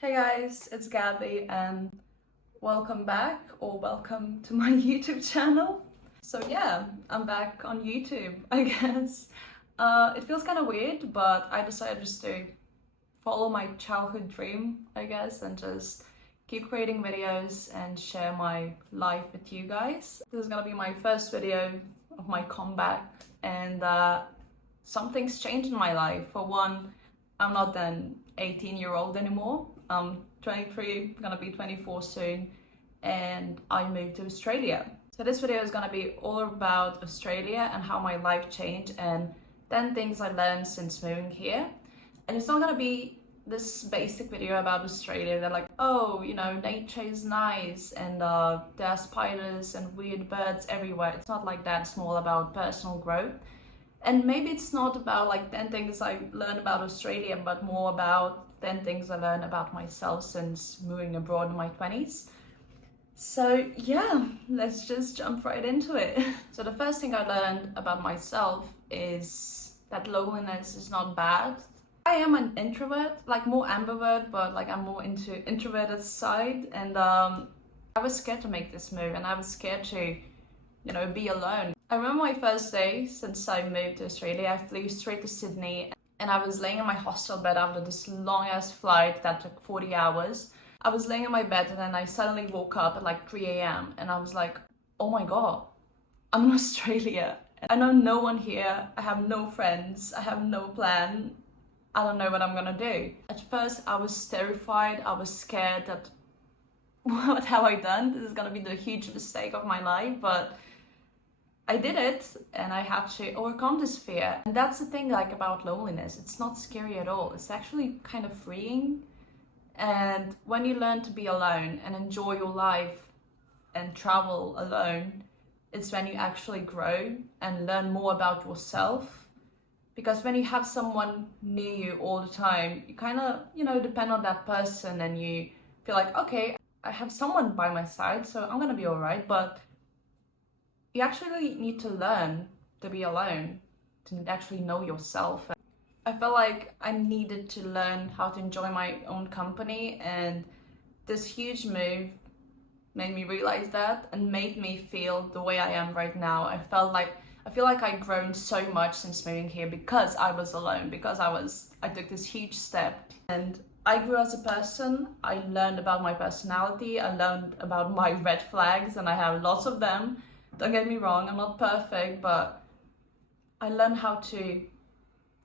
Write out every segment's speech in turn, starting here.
Hey guys, it's Gabby and welcome back or welcome to my YouTube channel. So yeah, I'm back on YouTube, I guess. It feels kind of weird, but I decided just to follow my childhood dream, I guess, and just keep creating videos and share my life with you guys. This is gonna be my first video of my comeback, and something's changed in my life. For one, I'm not an 18-year-old anymore. I'm 23, gonna be 24 soon, and I moved to Australia. So this video is gonna be all about Australia and how my life changed and 10 things I learned since moving here. And it's not gonna be this basic video about Australia that like, oh, you know, nature is nice and there are spiders and weird birds everywhere. It's not like that. It's more about personal growth. And maybe it's not about like 10 things I learned about Australia, but more about 10 things I learned about myself since moving abroad in my 20s. So yeah, let's just jump right into it. So the first thing I learned about myself is that loneliness is not bad. I am an introvert, like more ambivert, but like I'm more into introverted side. And I was scared to make this move and I was scared to, you know, be alone. I remember my first day since I moved to Australia. I flew straight to Sydney and I was laying in my hostel bed after this long ass flight that took 40 hours. I was laying in my bed and then I suddenly woke up at like 3 a.m. and I was like, oh my god, I'm in Australia. I know no one here. I have no friends. I have no plan. I don't know what I'm gonna do. At first I was terrified. I was scared that what have I done? This is gonna be the huge mistake of my life, but I did it and I had to overcome this fear. And that's the thing like about loneliness. It's not scary at all. It's actually kind of freeing. And when you learn to be alone and enjoy your life and travel alone, it's when you actually grow and learn more about yourself. Because when you have someone near you all the time, you kind of, you know, depend on that person and you feel like, okay, I have someone by my side, so I'm gonna be all right. But you actually need to learn to be alone, to actually know yourself. I felt like I needed to learn how to enjoy my own company, and this huge move made me realize that and made me feel the way I am right now. I feel like I've grown so much since moving here because I was alone, because I took this huge step and I grew as a person. I learned about my personality. I learned about my red flags, and I have lots of them. Don't get me wrong, I'm not perfect, but I learned how to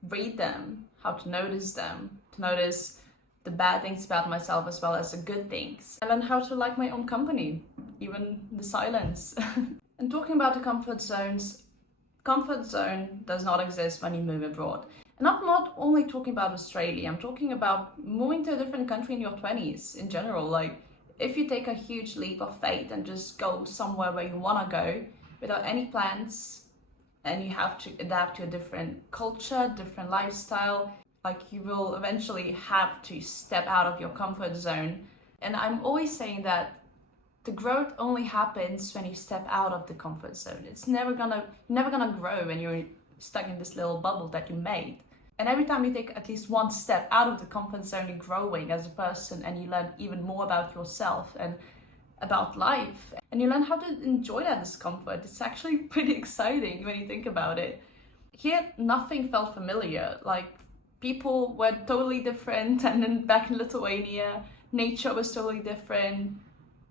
read them, how to notice them, to notice the bad things about myself as well as the good things. I learned how to like my own company, even the silence. And talking about the comfort zones, comfort zone does not exist when you move abroad. And I'm not only talking about Australia, I'm talking about moving to a different country in your 20s in general. Like, if you take a huge leap of faith and just go somewhere where you want to go without any plans, and you have to adapt to a different culture, different lifestyle, like you will eventually have to step out of your comfort zone. And I'm always saying that the growth only happens when you step out of the comfort zone. It's never gonna grow when you're stuck in this little bubble that you made. And every time you take at least one step out of the comfort zone, you're growing as a person and you learn even more about yourself and about life. And you learn how to enjoy that discomfort. It's actually pretty exciting when you think about it. Here, nothing felt familiar. Like, people were totally different, and then back in Lithuania, nature was totally different.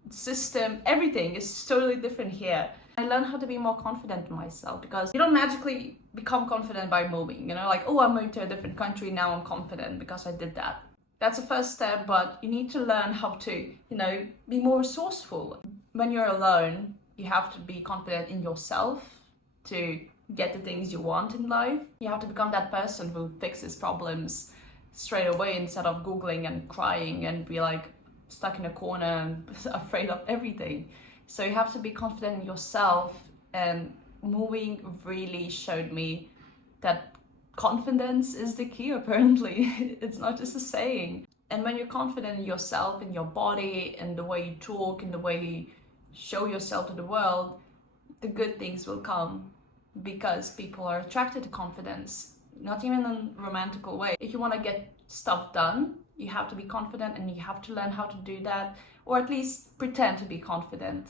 System, everything is totally different here. I learned how to be more confident in myself, because you don't magically become confident by moving, you know, like, oh, I moved to a different country, now I'm confident because I did that. That's the first step, but you need to learn how to, you know, be more resourceful. When you're alone, you have to be confident in yourself to get the things you want in life. You have to become that person who fixes problems straight away instead of Googling and crying and be like stuck in a corner and afraid of everything. So you have to be confident in yourself, and moving really showed me that confidence is the key, apparently. It's not just a saying. And when you're confident in yourself, in your body, in the way you talk, in the way you show yourself to the world, the good things will come, because people are attracted to confidence, not even in a romantical way. If you want to get stuff done, you have to be confident and you have to learn how to do that, or at least pretend to be confident.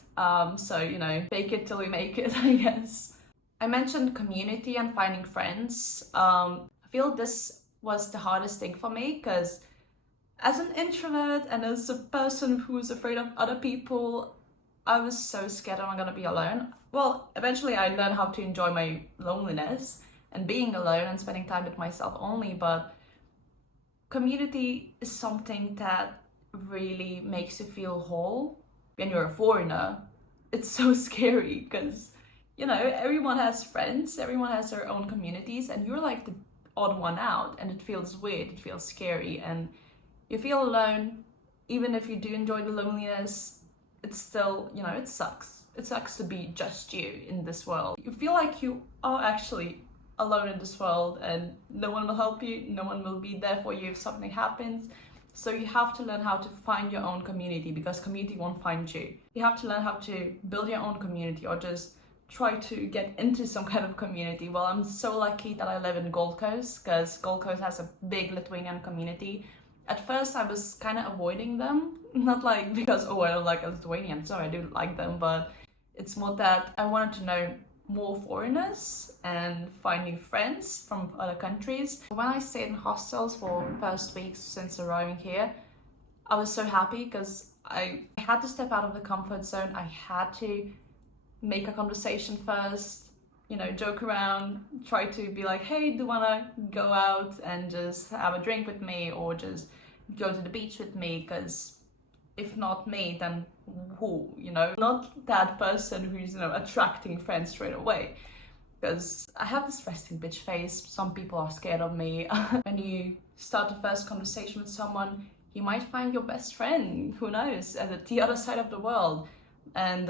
So, you know, fake it till we make it, I guess. I mentioned community and finding friends. I feel this was the hardest thing for me because as an introvert and as a person who's afraid of other people, I was so scared I'm gonna be alone. Well, eventually I learned how to enjoy my loneliness and being alone and spending time with myself only, but community is something that really makes you feel whole. When you're a foreigner, it's so scary because, you know, everyone has friends, everyone has their own communities, and you're like the odd one out, and it feels weird, it feels scary, and you feel alone. Even if you do enjoy the loneliness, it's still, you know, it sucks. It sucks to be just you in this world. You feel like you are actually alone in this world and no one will help you, no one will be there for you if something happens. So you have to learn how to find your own community because community won't find you. You have to learn how to build your own community or just try to get into some kind of community. Well, I'm so lucky that I live in Gold Coast because Gold Coast has a big Lithuanian community. At first I was kind of avoiding them, not like because, oh, I don't like Lithuanians, so I do like them, but it's more that I wanted to know more foreigners and find new friends from other countries. When I stayed in hostels for first weeks since arriving here, I was so happy because I had to step out of the comfort zone. I had to make a conversation first, you know, joke around, try to be like, hey, do you wanna go out and just have a drink with me or just go to the beach with me? Because if not me, then who, you know? Not that person who's, you know, attracting friends straight away. Because I have this resting bitch face, some people are scared of me. When you start the first conversation with someone, you might find your best friend, who knows, at the other side of the world. And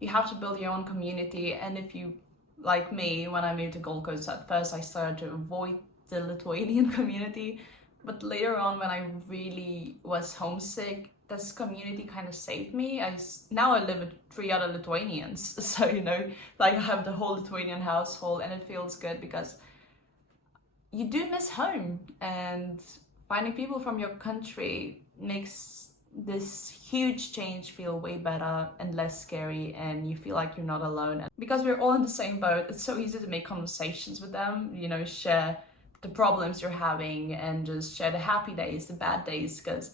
you have to build your own community. And if you, like me, when I moved to Gold Coast, at first I started to avoid the Lithuanian community. But later on, when I really was homesick, this community kind of saved me. Now I live with 3 other Lithuanians. So, you know, like I have the whole Lithuanian household and it feels good because you do miss home, and finding people from your country makes this huge change feel way better and less scary, and you feel like you're not alone. And because we're all in the same boat, it's so easy to make conversations with them, you know, share the problems you're having and just share the happy days, the bad days, because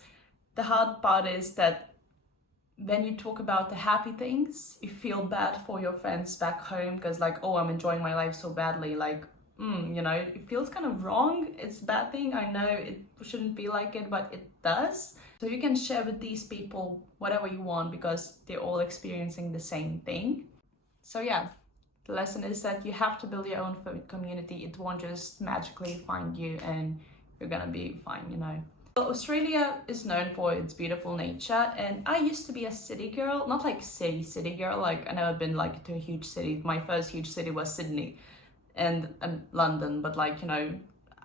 the hard part is that when you talk about the happy things, you feel bad for your friends back home because like, oh, I'm enjoying my life so badly, like, you know, it feels kind of wrong. It's a bad thing, I know it shouldn't feel like it, but it does. So you can share with these people whatever you want because they're all experiencing the same thing. So yeah, the lesson is that you have to build your own community. It won't just magically find you and you're gonna be fine, you know. Well, Australia is known for its beautiful nature, and I used to be a city girl, not like city girl, like I never been like to a huge city. My first huge city was Sydney and London, but like, you know,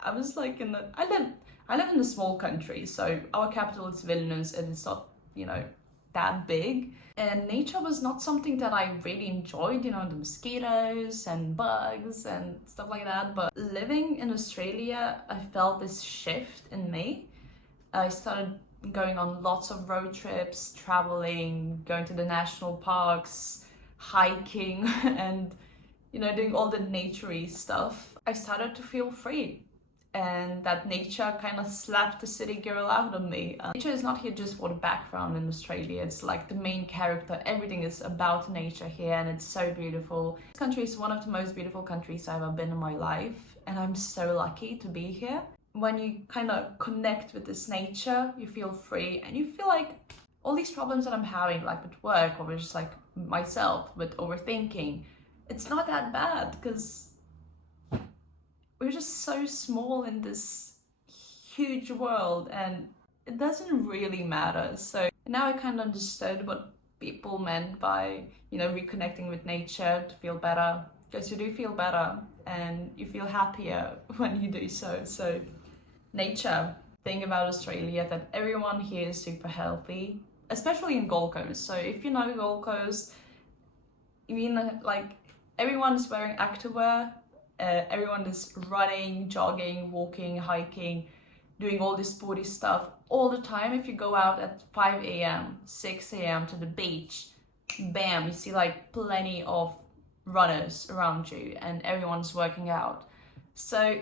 I was like I live in a small country, so our capital is Vilnius and it's not, you know, that big. And nature was not something that I really enjoyed, you know, the mosquitoes and bugs and stuff like that. But living in Australia, I felt this shift in me. I started going on lots of road trips, traveling, going to the national parks, hiking, and, you know, doing all the naturey stuff. I started to feel free. And that nature kind of slapped the city girl out of me. Nature is not here just for the background in Australia, it's like the main character. Everything is about nature here and it's so beautiful. This country is one of the most beautiful countries I've ever been in my life, and I'm so lucky to be here. When you kind of connect with this nature, you feel free and you feel like all these problems that I'm having, like with work or just like myself with overthinking, it's not that bad because we're just so small in this huge world and it doesn't really matter. So now I kind of understood what people meant by, you know, reconnecting with nature to feel better, because you do feel better and you feel happier when you do so. So nature, thing about Australia, that everyone here is super healthy, especially in Gold Coast. So if you know Gold Coast, I mean, like everyone's wearing activewear. Everyone is running, jogging, walking, hiking. doing all this sporty stuff all the time. If you go out at 5 a.m., 6 a.m. to the beach, bam, you see like plenty of runners around you and everyone's working out. So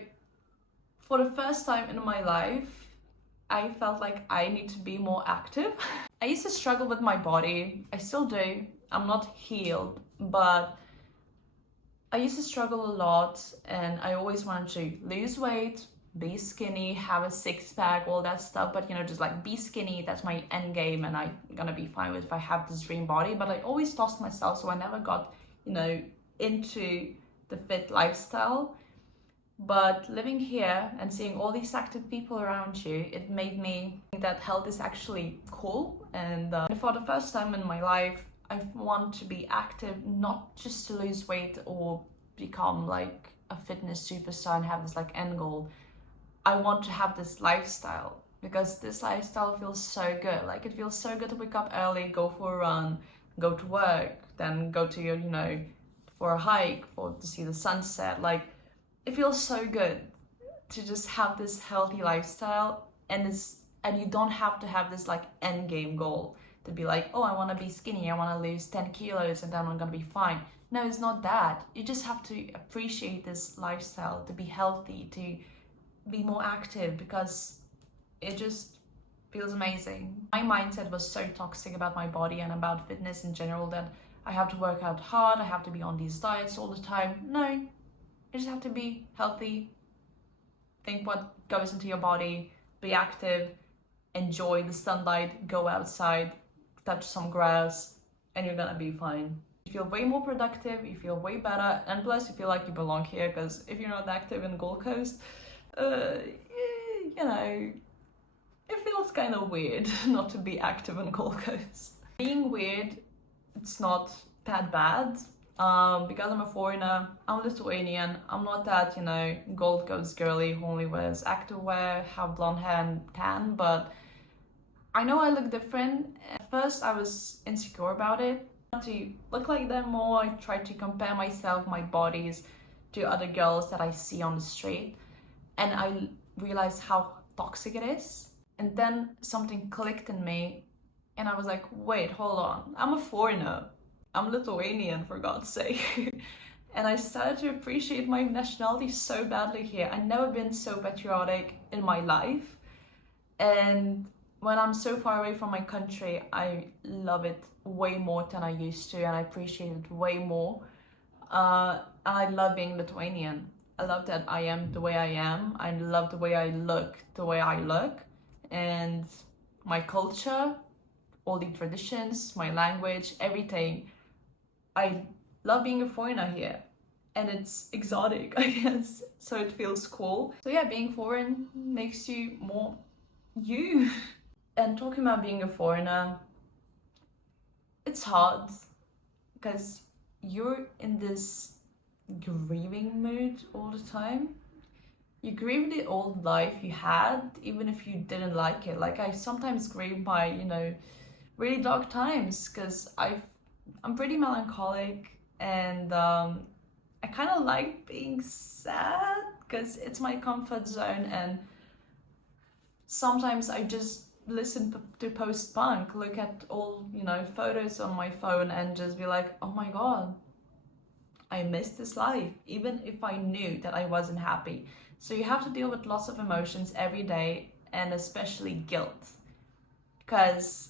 for the first time in my life, I felt like I need to be more active. I used to struggle with my body. I still do. I'm not healed, but I used to struggle a lot and I always wanted to lose weight, be skinny, have a six-pack, all that stuff. But you know, just like be skinny, that's my end game, and I'm gonna be fine with if I have this dream body. But I always lost myself, so I never got, you know, into the fit lifestyle. But living here and seeing all these active people around you, it made me think that health is actually cool. And for the first time in my life, I want to be active, not just to lose weight or become like a fitness superstar and have this like end goal. I want to have this lifestyle because this lifestyle feels so good. Like, it feels so good to wake up early, go for a run, go to work, then go to your, you know, for a hike or to see the sunset. Like, it feels so good to just have this healthy lifestyle, and you don't have to have this like end game goal to be like, oh, I want to be skinny, I want to lose 10 kilos and then I'm gonna be fine. No, it's not that. You just have to appreciate this lifestyle, to be healthy, to be more active, because it just feels amazing. My mindset was so toxic about my body and about fitness in general that I have to work out hard, I have to be on these diets all the time. No, you just have to be healthy, think what goes into your body, be active, enjoy the sunlight, go outside, touch some grass, and you're gonna be fine. You feel way more productive, you feel way better, and plus you feel like you belong here, because if you're not active in Gold Coast, you know, it feels kind of weird not to be active in Gold Coast. Being weird, it's not that bad. Because I'm a foreigner, I'm Lithuanian, I'm not that, you know, Gold Coast girly who only wears activewear, have blonde hair and tan, but I know I look different. At first I was insecure about it. I wanted to look like them more. I tried to compare myself, my bodies, to other girls that I see on the street, and I realized how toxic it is. And then something clicked in me and I was like, wait, hold on, I'm a foreigner. I'm Lithuanian, for God's sake. And I started to appreciate my nationality so badly here. I've never been so patriotic in my life. And when I'm so far away from my country, I love it way more than I used to, and I appreciate it way more. And I love being Lithuanian. I love that I am the way I am. I love the way I look, and my culture, all the traditions, my language, everything. I love being a foreigner here, and it's exotic, I guess, so it feels cool. So yeah, being foreign makes you more you. And talking about being a foreigner, it's hard because you're in this grieving mood all the time. You grieve the old life you had, even if you didn't like it. Like, I sometimes grieve my, you know, really dark times, because I'm pretty melancholic, and I kind of like being sad because it's my comfort zone. And sometimes I just listen to post-punk, look at all, you know, photos on my phone and just be like, oh my god, I miss this life, even if I knew that I wasn't happy. So you have to deal with lots of emotions every day, and especially guilt, because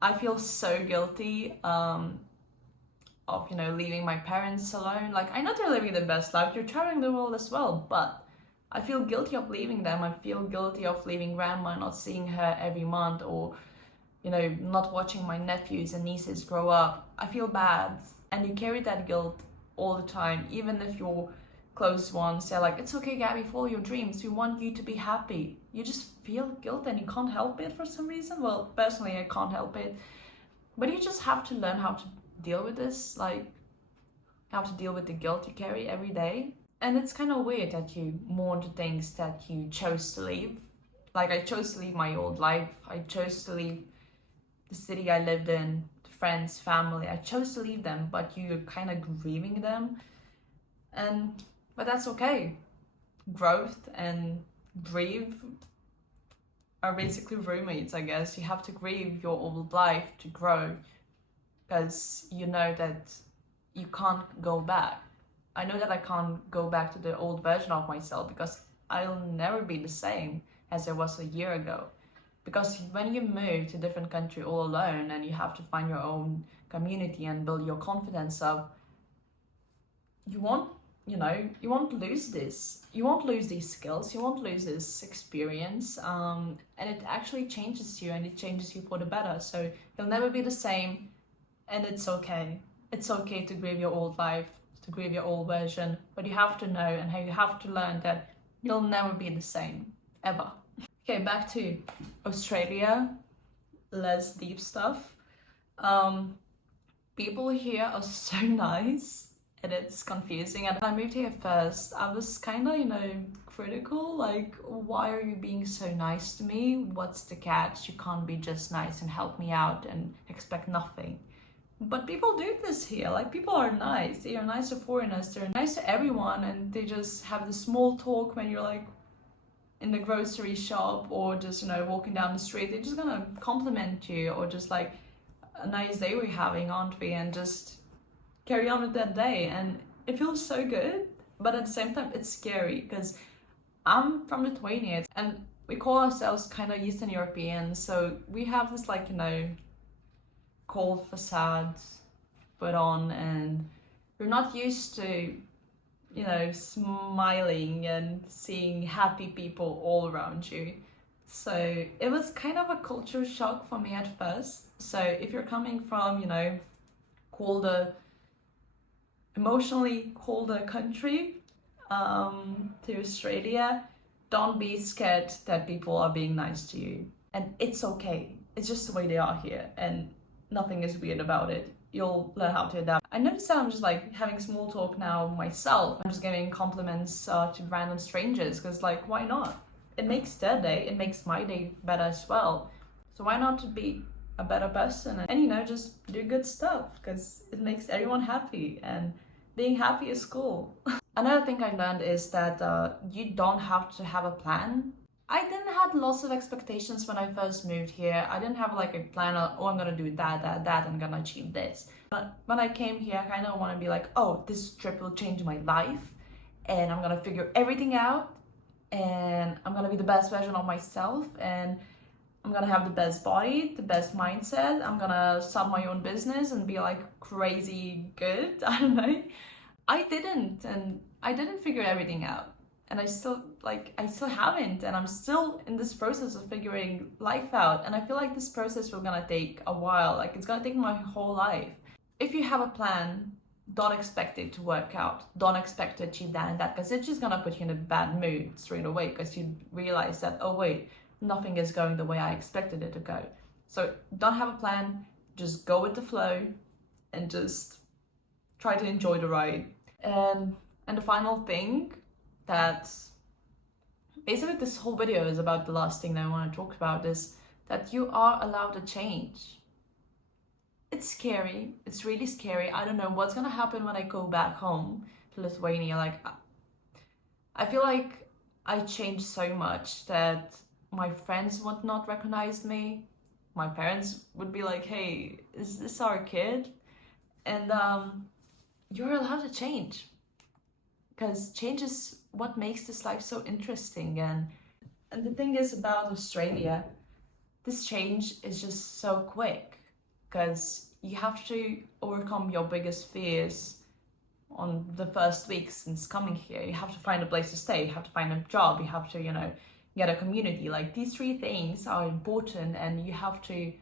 I feel so guilty of, you know, leaving my parents alone. Like, I know they're living the best life, they're traveling the world as well, but I feel guilty of leaving them. I feel guilty of leaving grandma, not seeing her every month, or, you know, not watching my nephews and nieces grow up. I feel bad, and you carry that guilt all the time, even if your close ones say like, it's okay, Gabby, follow your dreams, we want you to be happy. You just feel guilt and you can't help it for some reason. Well, personally, I can't help it, but you just have to learn how to deal with this, like how to deal with the guilt you carry every day. And it's kind of weird that you mourn the things that you chose to leave. Like, I chose to leave my old life, I chose to leave the city I lived in, friends, family. I chose to leave them, but you're kind of grieving them. But that's okay. Growth and grieve are basically roommates, I guess. You have to grieve your old life to grow, because you know that you can't go back. I know that I can't go back to the old version of myself, because I'll never be the same as I was a year ago. Because when you move to a different country all alone and you have to find your own community and build your confidence up, you won't lose this. You won't lose these skills. You won't lose this experience. And it actually changes you, and it changes you for the better. So you'll never be the same, and it's okay. It's okay to grieve your old life, to grieve your old version, but you have to know and you have to learn that you'll never be the same, ever. Okay, back to Australia, less deep stuff. People here are so nice, and it's confusing. And when I moved here first, I was kind of, critical, like, why are you being so nice to me? What's the catch? You can't be just nice and help me out and expect nothing. But people do this here. Like, people are nice. They are nice to foreigners. They're nice to everyone, and they just have the small talk when you're like in the grocery shop or just walking down the street. They're just gonna compliment you, or just like, a nice day we're having, aren't we? And just carry on with that day, and it feels so good. But at the same time, it's scary, because I'm from Lithuania and we call ourselves kind of Eastern European, so we have this cold facade put on, and we're not used to smiling and seeing happy people all around you. So it was kind of a culture shock for me at first. So if you're coming from colder, emotionally colder country to Australia, don't be scared that people are being nice to you, and it's okay. It's just the way they are here, and nothing is weird about it. You'll learn how to adapt. I noticed that I'm just having small talk now myself. I'm just giving compliments to random strangers, because why not? It makes their day, it makes my day better as well. So why not to be a better person and just do good stuff, because it makes everyone happy, and being happy is cool. Another thing I learned is that you don't have to have a plan. I didn't have lots of expectations when I first moved here. I didn't have a plan of, I'm gonna do that, I'm gonna achieve this. But when I came here, I kind of want to be like, oh, this trip will change my life, and I'm gonna figure everything out, and I'm gonna be the best version of myself, and I'm gonna have the best body, the best mindset. I'm gonna start my own business and be crazy good. I don't know. I didn't figure everything out. And I still haven't, and I'm still in this process of figuring life out. And I feel like this process will gonna take a while. It's gonna take my whole life. If you have a plan, don't expect it to work out. Don't expect to achieve that and that, because it's just gonna put you in a bad mood straight away, because you realize that, oh wait, nothing is going the way I expected it to go. So don't have a plan, just go with the flow and just try to enjoy the ride. And the final thing, that basically this whole video is about, the last thing that I want to talk about, is that you are allowed to change. It's scary. It's really scary. I don't know what's gonna happen when I go back home to Lithuania. I feel like I changed so much that my friends would not recognize me. My parents would be like, hey, is this our kid? And you're allowed to change, because change is what makes this life so interesting. And the thing is about Australia, this change is just so quick, because you have to overcome your biggest fears on the first week since coming here. You have to find a place to stay, you have to find a job, you have to get a community. These 3 things are important, and you have to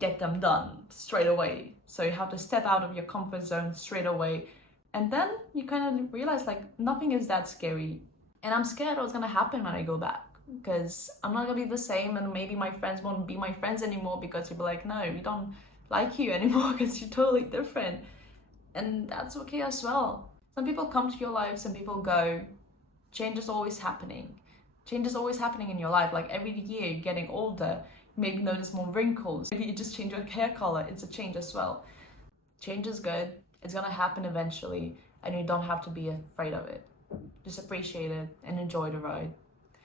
get them done straight away. So you have to step out of your comfort zone straight away. And then you kind of realize nothing is that scary. And I'm scared what's gonna happen when I go back, because I'm not gonna be the same, and maybe my friends won't be my friends anymore, because you'll be like, no, we don't like you anymore because you're totally different. And that's okay as well. Some people come to your life, some people go. Change is always happening. Change is always happening in your life. Every year you're getting older, you maybe notice more wrinkles, maybe you just change your hair color. It's a change as well. Change is good. It's gonna happen eventually, and you don't have to be afraid of it. Just appreciate it and enjoy the ride.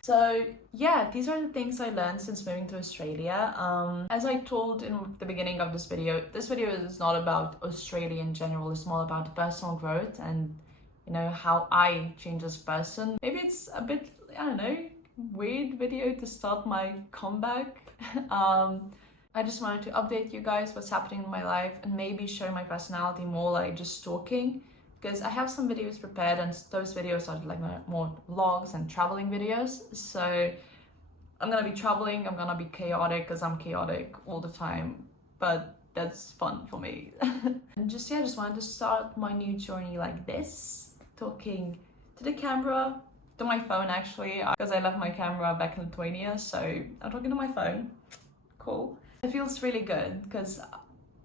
So yeah, these are the things I learned since moving to Australia. As I told in the beginning of this video is not about Australia in general. It's more about personal growth and, you know, how I change as a person. Maybe it's a bit, I don't know, weird video to start my comeback. I just wanted to update you guys what's happening in my life and maybe show my personality more like just talking, because I have some videos prepared and those videos are like more vlogs and traveling videos. So I'm gonna be traveling, I'm gonna be chaotic because I'm chaotic all the time, but that's fun for me. And just wanted to start my new journey like this, talking to the camera, to my phone actually, because I left my camera back in Lithuania, so I'm talking to my phone. Cool. It feels really good because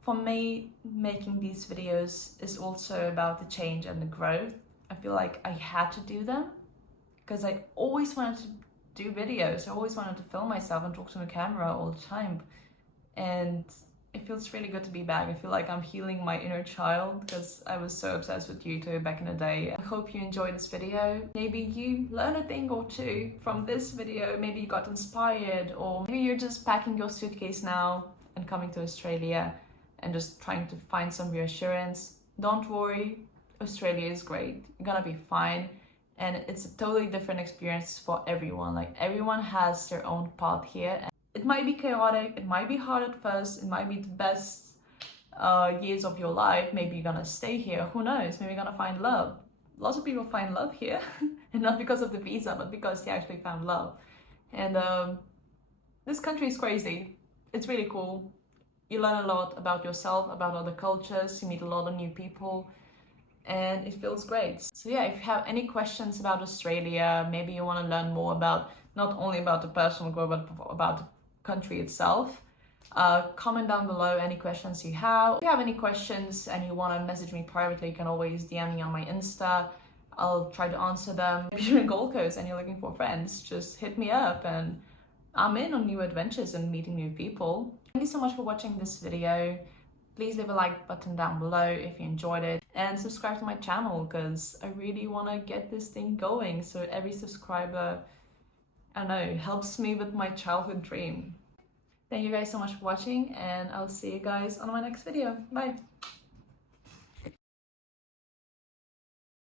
for me, making these videos is also about the change and the growth. I feel like I had to do them because I always wanted to do videos. I always wanted to film myself and talk to the camera all the time. And it feels really good to be back. I feel like I'm healing my inner child because I was so obsessed with YouTube back in the day. I hope you enjoyed this video. Maybe you learned a thing or two from this video. Maybe you got inspired, or maybe you're just packing your suitcase now and coming to Australia and just trying to find some reassurance. Don't worry, Australia is great. You're gonna be fine. And it's a totally different experience for everyone. Like, everyone has their own path here. It might be chaotic, it might be hard at first, it might be the best years of your life. Maybe you're gonna stay here, who knows, maybe you're gonna find love. Lots of people find love here, and not because of the visa, but because they actually found love. And this country is crazy. It's really cool. You learn a lot about yourself, about other cultures, you meet a lot of new people, and it feels great. So yeah, if you have any questions about Australia, maybe you want to learn more about, not only about the personal growth, but about the country itself, comment down below any questions you have. If you have any questions and you want to message me privately, you can always DM me on my Insta. I'll try to answer them. If you're in Gold Coast and you're looking for friends, just hit me up and I'm in on new adventures and meeting new people. Thank you so much for watching this video. Please leave a like button down below if you enjoyed it, and subscribe to my channel because I really want to get this thing going. So every subscriber, I don't know, helps me with my childhood dream. Thank you guys so much for watching, and I'll see you guys on my next video. Bye!